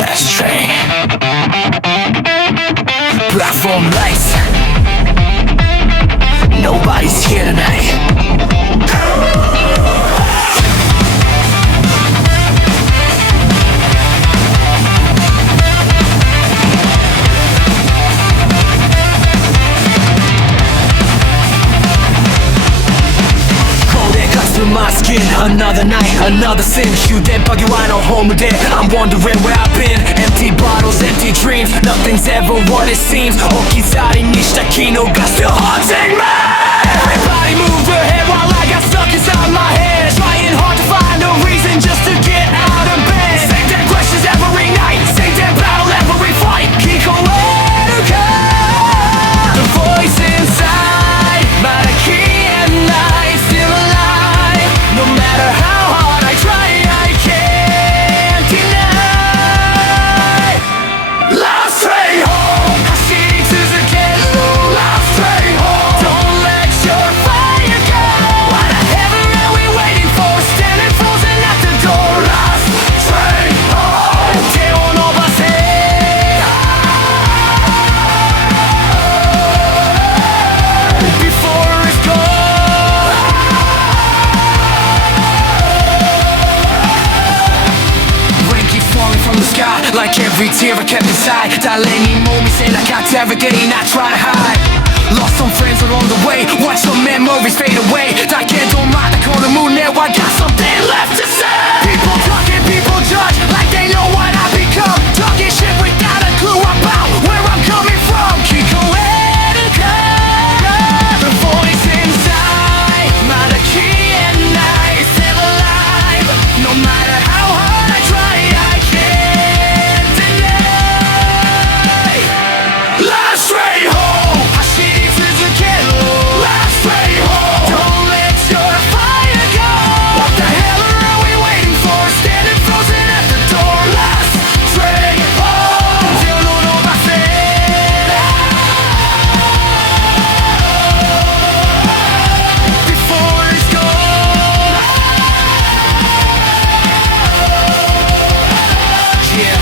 Last train. Platform lights. Nobody's here tonight. My skin, another night, another sin. 휴대박이 와너 허무대. I'm wondering where I've been. Empty bottles, empty dreams. Nothing's ever what it seems. 기다린 이 시작이노가 still haunting me. Everybody move your head while I got stuck inside my head. Trying hard to find a reason just to get out of bed. Same damn questions every night. Same damn battle every fight. 기꺼에르가 the voice inside. 말하기 at night. Still alive. No matter how hard I try, I can't deny. Last train home. 다시続ける. Last train home. Don't let your fire go. What the hell are we waiting for? Standing frozen at the door. Last train home. 태워놓아봐세. Before it's gone. Rain keeps falling from the sky, like every tear I kept inside. 달랭이 몸이 생각할 everyday, not try to hide. Lost some friends along the way, watch some memories fade away. 닿게도 마다코는 문에 I got something left to say. People talking, people judge, like they know what I become. Talking shit without a clue about where I'm coming from. 기꺼에르가 the voice inside. 말하기 at night, still alive. No matter how hard I try, I can't deny. Last train home. 다시続ける. Last train home. Don't let your fire go. What the hell are we waiting for? Standing frozen at the door. Last train home. 태워놓아봐세. Before it's gone. Yeah,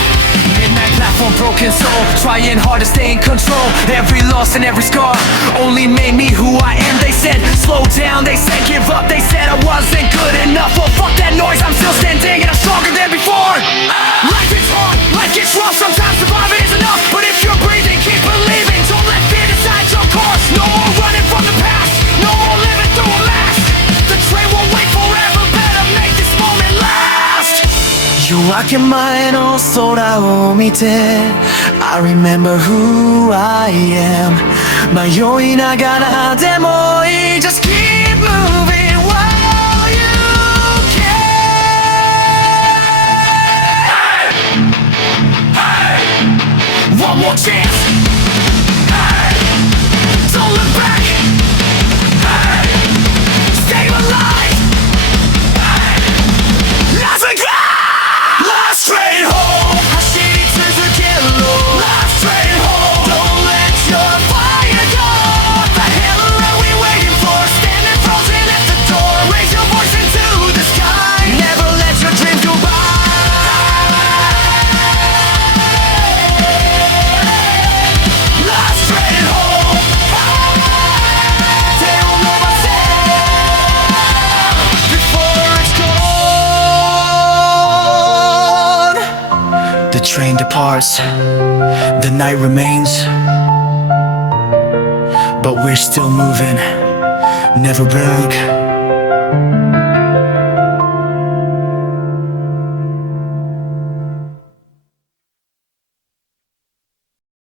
midnight platform, broken soul. Trying hard to stay in control. Every loss and every scar only made me who I am. They said slow down, they said give up. They said I wasn't good enough. Well, fuck that noise, I'm still standing and I'm stronger than before. Life is hard, life gets rough. Sometimes surviving is enough. But if you're breathing, keep believing. Don't let fear decide your course. No more running from the past. No more living through a mask. The train won't wait forever. Better make this moment last. 夜明け前の空を見て I remember who I am 迷いながらでもいい Just keep moving while you can. Hey! One more chance. Hey! Don't look back. Hey! Stay alive. Hey! Let's go! Last train home. 다시続ける. Last train home. Don't let your fire go. What the hell are we waiting for? Standing frozen at the door. Raise your voice into the sky. Never let your dreams go by. Last train home. 태워놓아봐세. Before it's gone. The train departs, the night remains, but we're still moving, never break.